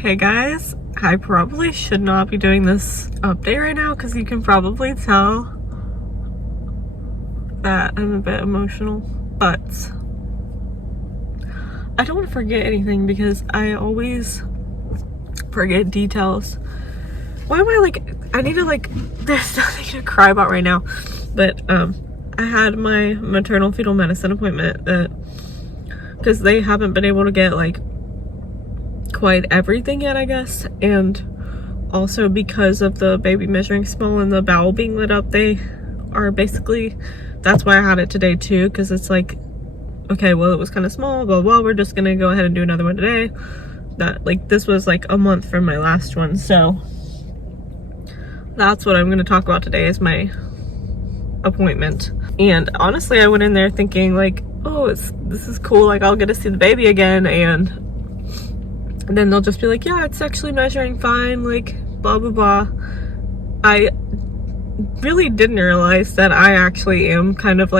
Hey guys, I probably should not be doing this update right now because you can probably tell that I'm a bit emotional, but I don't want to forget anything because I always forget details. Why am I need to there's nothing to cry about right now, but I had my maternal fetal medicine appointment because they haven't been able to get quite everything yet, I guess, and also because of the baby measuring small and the bowel being lit up, they are basically, that's why I had it today too, because it's okay, well, it was kind of small, blah blah, we're just gonna go ahead and do another one today. That this was a month from my last one, so that's what I'm going to talk about today is my appointment. And honestly, I went in there thinking oh, this is cool, I'll get to see the baby again, and then they'll just be yeah, it's actually measuring fine, blah blah blah. I really didn't realize that I actually am kind of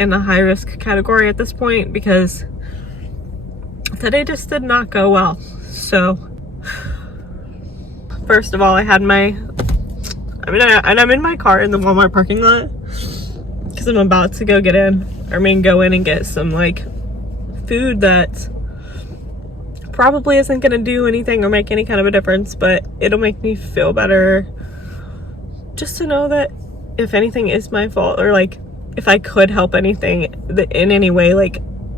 in a high risk category at this point, because today just did not go well. So first of all, I'm in my car in the Walmart parking lot because I'm about to go go in and get some food that probably isn't gonna do anything or make any kind of a difference, but it'll make me feel better just to know that if anything is my fault, or if I could help anything in any way,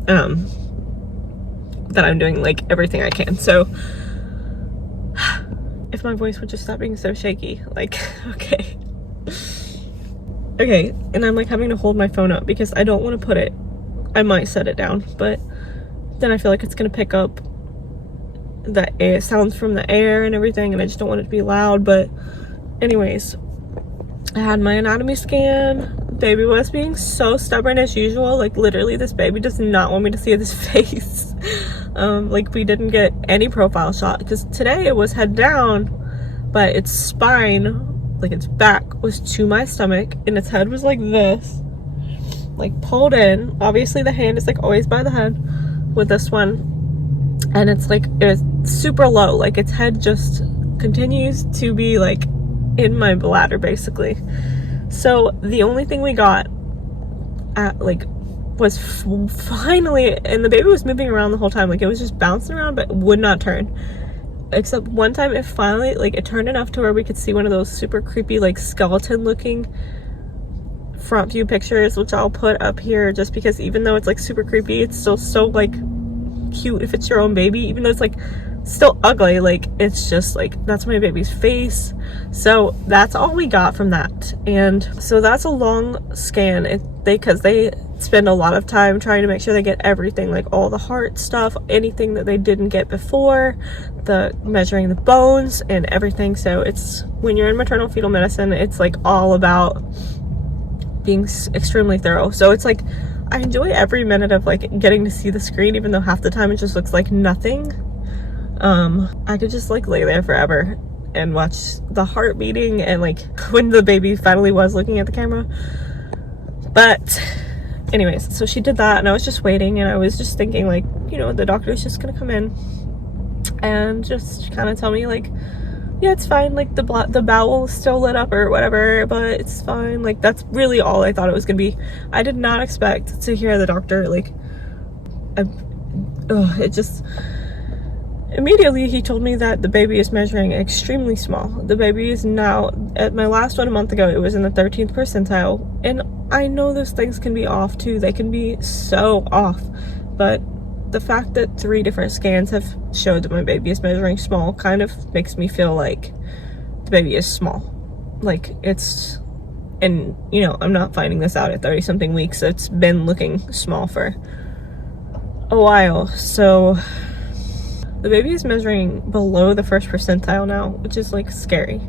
that I'm doing everything I can. So if my voice would just stop being so shaky, okay, and I'm having to hold my phone up because I don't want to put it, I might set it down, but then I feel it's gonna pick up the air sounds from the air and everything, and I just don't want it to be loud. But anyways, I had my anatomy scan. Baby was being so stubborn as usual. Literally, this baby does not want me to see his face. We didn't get any profile shot because today it was head down, but its spine, its back was to my stomach and its head was this, pulled in. Obviously the hand is always by the head with this one, and it's super low, its head just continues to be in my bladder basically. So the only thing we got at was finally, and the baby was moving around the whole time, it was just bouncing around but would not turn, except one time it finally it turned enough to where we could see one of those super creepy skeleton looking front view pictures, which I'll put up here, just because even though it's super creepy, it's still so cute if it's your own baby, even though it's still ugly. It's just that's my baby's face. So that's all we got from that, and so that's a long scan. Because they spend a lot of time trying to make sure they get everything, all the heart stuff, anything that they didn't get before, the measuring the bones and everything. So it's, when you're in maternal fetal medicine, it's all about being extremely thorough. So it's I enjoy every minute of getting to see the screen, even though half the time it just looks like nothing. I could just lay there forever and watch the heart beating, and when the baby finally was looking at the camera. But anyways, so she did that, and I was just waiting, and I was just thinking the doctor's just gonna come in and just kind of tell me yeah, it's fine, the bowel is still lit up or whatever, but it's fine. That's really all I thought it was gonna be. I did not expect to hear the doctor it just immediately he told me that the baby is measuring extremely small. The baby is now, at my last one a month ago, it was in the 13th percentile, and I know those things can be off too. They can be so off, but the fact that 3 different scans have showed that my baby is measuring small kind of makes me feel the baby is small. It's, and I'm not finding this out at 30 something weeks. It's been looking small for a while. So the baby is measuring below the 1st percentile now, which is scary.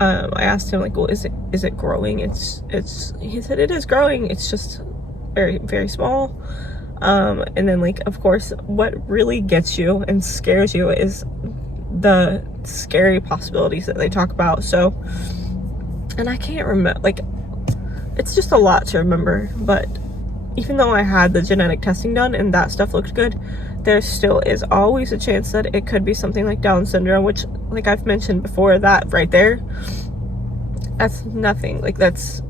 I asked him well, is it growing? He said it is growing, it's just very, very small. And then of course, what really gets you and scares you is the scary possibilities that they talk about. So, and I can't remember, it's just a lot to remember, but even though I had the genetic testing done and that stuff looked good, there still is always a chance that it could be something like Down syndrome, which, like I've mentioned before, that right there, that's nothing. Like, that's,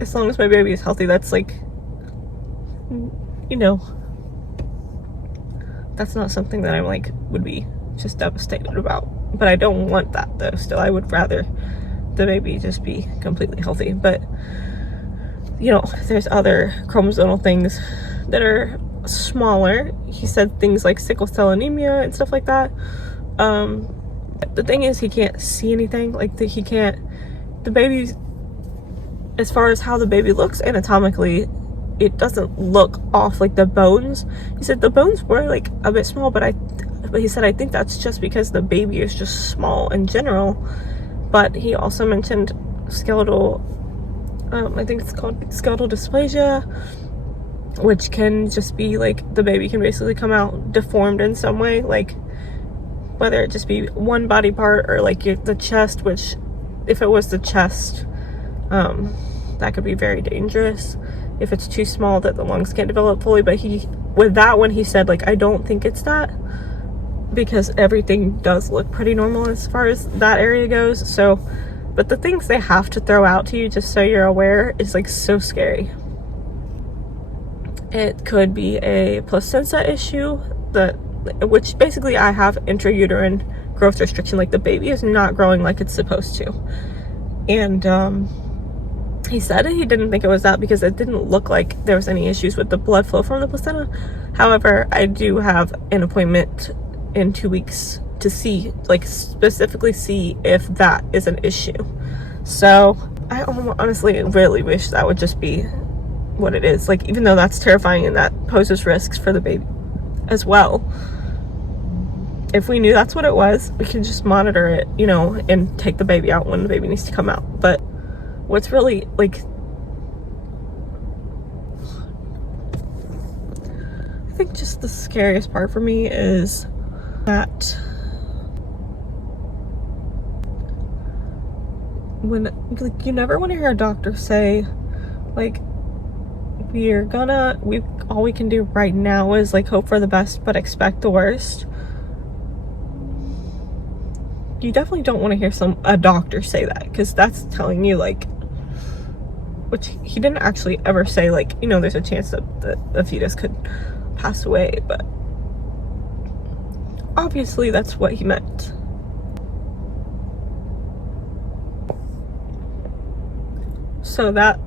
as long as my baby is healthy, that's like, you know, that's not something that I'm like would be just devastated about. But I don't want that though. Still, I would rather the baby just be completely healthy. But you know, there's other chromosomal things that are smaller. He said things like sickle cell anemia and stuff like that. The thing is, he can't see anything. Like, the baby, as far as how the baby looks anatomically, it doesn't look off. Like, the bones, he said the bones were like a bit small, but he said I think that's just because the baby is just small in general. But he also mentioned skeletal, I think it's called skeletal dysplasia, which can just be like the baby can basically come out deformed in some way, like whether it just be one body part or like the chest, which if it was the chest, that could be very dangerous if it's too small that the lungs can't develop fully. But with that one, he said, like, I don't think it's that, because everything does look pretty normal as far as that area goes. So, but the things they have to throw out to you just so you're aware is like so scary. It could be a placenta issue, which basically I have intrauterine growth restriction. Like, the baby is not growing like it's supposed to. And he said he didn't think it was that because it didn't look like there was any issues with the blood flow from the placenta. However, I do have an appointment in 2 weeks to see, like, specifically see if that is an issue. So I honestly really wish that would just be what it is. Like, even though that's terrifying and that poses risks for the baby as well, if we knew that's what it was, we could just monitor it, you know, and take the baby out when the baby needs to come out. But what's really, like, I think just the scariest part for me is that when, like, you never want to hear a doctor say, like, all we can do right now is like hope for the best but expect the worst. You definitely don't want to hear a doctor say that, because that's telling you, like, which he didn't actually ever say, like, you know, there's a chance that the fetus could pass away, but obviously that's what he meant. So that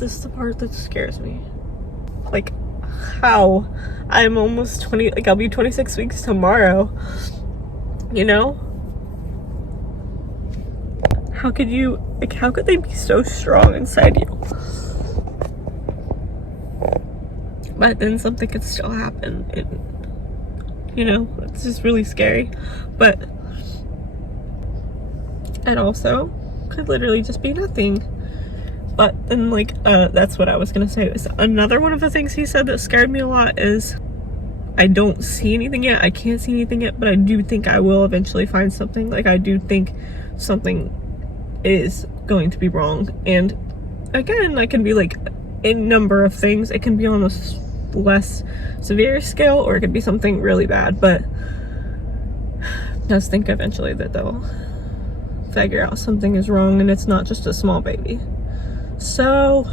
is the part that scares me. Like, how? I'm almost 20, like, I'll be 26 weeks tomorrow, you know? How could they be so strong inside you? But then something could still happen, and, you know, it's just really scary. But it also could literally just be nothing. But then, like, that's what I was gonna say. Was another one of the things he said that scared me a lot is I don't see anything yet. I can't see anything yet, but I do think I will eventually find something. Like, I do think something is going to be wrong. And again, I can be like a number of things. It can be on a less severe scale, or it could be something really bad. But I just think eventually that they'll figure out something is wrong and it's not just a small baby. So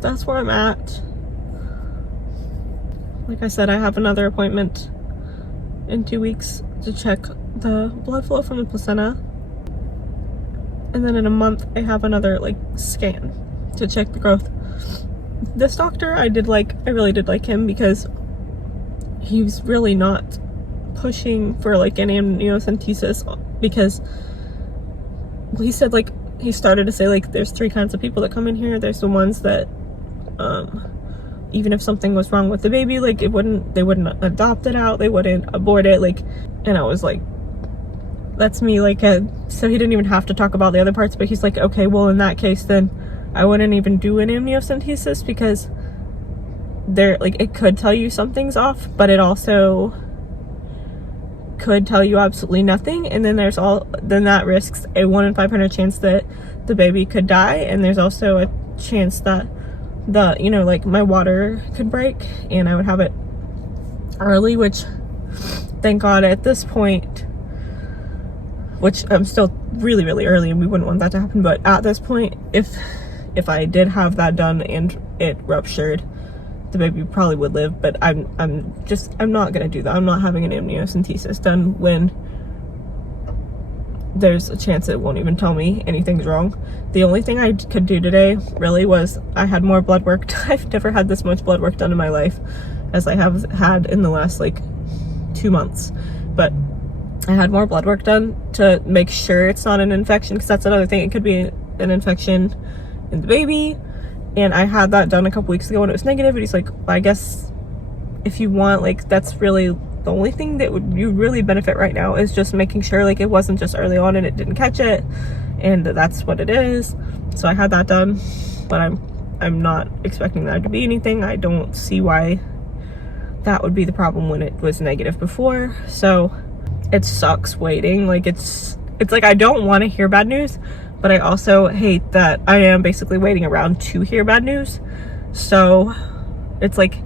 that's where I'm at. Like I said, I have another appointment in 2 weeks to check the blood flow from the placenta. And then in a month, I have another, like, scan to check the growth. This doctor, I really did like him, because he's really not pushing for, like, an amniocentesis, because he said, like, he started to say, like, there's 3 kinds of people that come in here. There's the ones that, even if something was wrong with the baby, like, they wouldn't adopt it out, they wouldn't abort it, like, and I was like, that's me. Like, so he didn't even have to talk about the other parts, but he's like, okay, well, in that case, then I wouldn't even do an amniocentesis, because it could tell you something's off, but it also could tell you absolutely nothing. And then then that risks a 1 in 500 chance that the baby could die, and there's also a chance that like, my water could break and I would have it early, which thank God at this point, which I'm still really, really early and we wouldn't want that to happen, but at this point, if I did have that done and it ruptured, the baby probably would live. But I'm not gonna do that. I'm not having an amniocentesis done when there's a chance it won't even tell me anything's wrong. The only thing I could do today really was I had more blood work. I've never had this much blood work done in my life as I have had in the last like 2 months, but I had more blood work done to make sure it's not an infection, because that's another thing. It could be an infection in the baby, and I had that done a couple weeks ago and it was negative. And he's like, well, I guess if you want, like, that's really the only thing that you really benefit right now is just making sure like it wasn't just early on and it didn't catch it, and that's what it is. So I had that done, but I'm not expecting that to be anything. I don't see why that would be the problem when it was negative before. So it sucks waiting. Like it's like I don't want to hear bad news, but I also hate that I am basically waiting around to hear bad news. So it's like,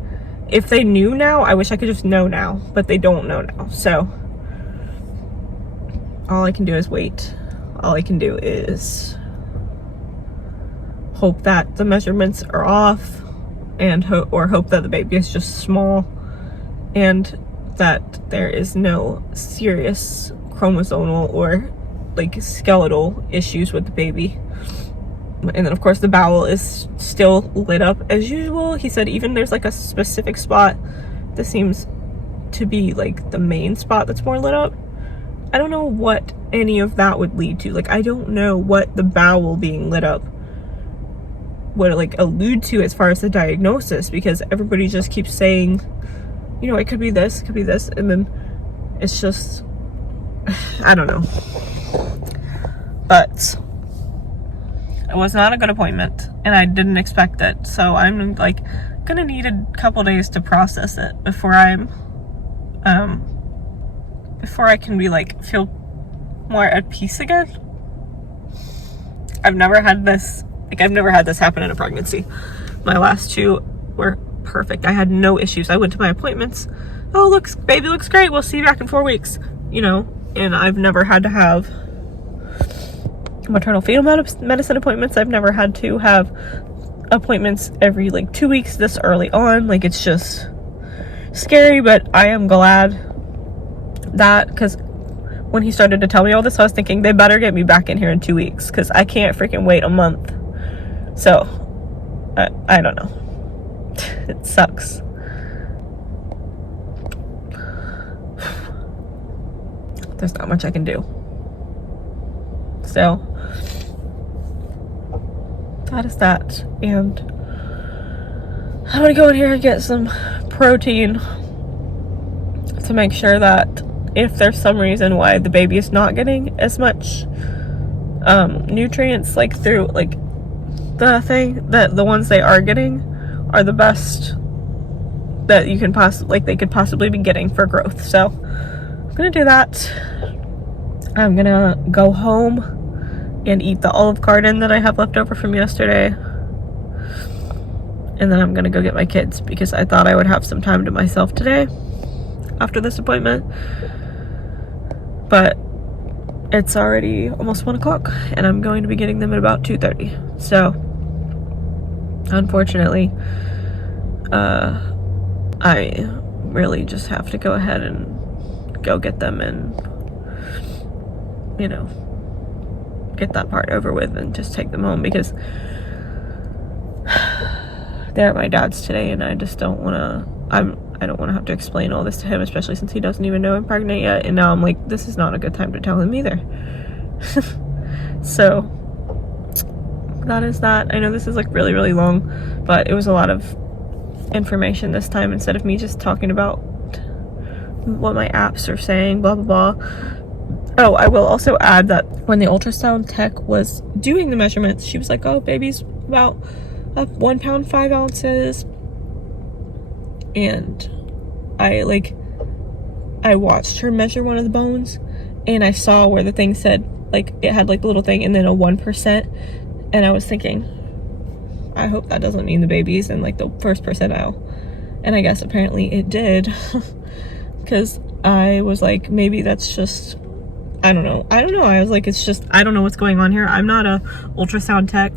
if they knew now, I wish I could just know now, but they don't know now. So all I can do is wait. All I can do is hope that the measurements are off, and hope that the baby is just small and that there is no serious chromosomal or like skeletal issues with the baby. And then of course the bowel is still lit up as usual. He said even there's like a specific spot that seems to be like the main spot that's more lit up. I don't know what any of that would lead to. Like I don't know what the bowel being lit up would like allude to as far as the diagnosis, because everybody just keeps saying, you know, it could be this, it could be this, and then it's just, I don't know. But it was not a good appointment and I didn't expect it. So I'm like gonna need a couple days to process it before I can be like feel more at peace again. I've never had this happen in a pregnancy. My last 2 were perfect. I had no issues. I went to my appointments. Oh, baby looks great. We'll see you back in 4 weeks, you know, and I've never had to have maternal fetal medicine appointments. I've never had to have appointments every like 2 weeks this early on. Like it's just scary, but I am glad that, because when he started to tell me all this, I was thinking they better get me back in here in 2 weeks, because I can't freaking wait a month. So I don't know. It sucks. There's not much I can do. So that is that, and I'm gonna go in here and get some protein to make sure that if there's some reason why the baby is not getting as much nutrients, like through like the thing, that the ones they are getting are the best that you can they could possibly be getting for growth. So I'm gonna do that. I'm gonna go home and eat the Olive Garden that I have left over from yesterday, and then I'm gonna go get my kids, because I thought I would have some time to myself today after this appointment, but it's already almost 1 o'clock and I'm going to be getting them at about 2:30. So unfortunately I really just have to go ahead and go get them and, you know, get that part over with and just take them home, because they're at my dad's today and I just don't want to, I don't want to have to explain all this to him, especially since he doesn't even know I'm pregnant yet, and now I'm like, this is not a good time to tell him either. So that is that. I know this is like really, really long, but it was a lot of information this time instead of me just talking about what my apps are saying, blah blah blah. Oh, I will also add that when the ultrasound tech was doing the measurements, she was like, oh, baby's about 1 pound 5 ounces, and I watched her measure one of the bones, and I saw where the thing said, like, it had like the little thing and then a 1%, and I was thinking, I hope that doesn't mean the baby's in like the first percentile. And I guess apparently it did. Because I was like, maybe that's just, I don't know. I was like, it's just, I don't know what's going on here. I'm not a ultrasound tech,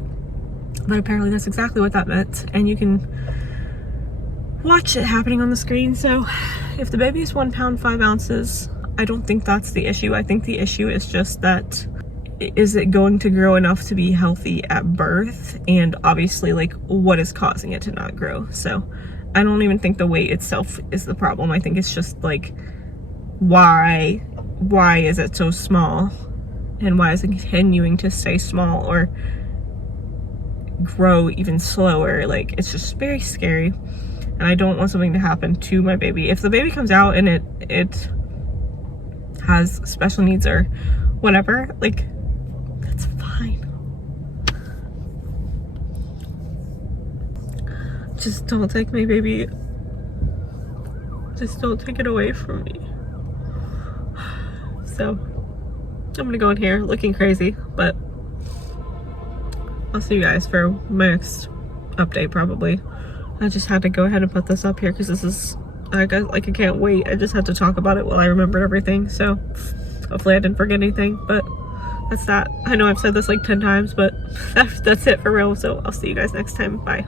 but apparently that's exactly what that meant. And you can watch it happening on the screen. So if the baby is 1 pound 5 ounces, I don't think that's the issue. I think the issue is just that, is it going to grow enough to be healthy at birth? And obviously, like, what is causing it to not grow? So I don't even think the weight itself is the problem. I think it's just like, why is it so small? And why is it continuing to stay small or grow even slower? Like, it's just very scary. And I don't want something to happen to my baby. If the baby comes out and it has special needs or whatever, like, that's fine. Just don't take my baby. Just don't take it away from me. So I'm gonna go in here looking crazy, but I'll see you guys for my next update probably. I just had to go ahead and put this up here because this is, I can't wait. I just had to talk about it while I remembered everything. So hopefully I didn't forget anything, but that's that. I know I've said this like 10 times, but that's it for real. So I'll see you guys next time. Bye.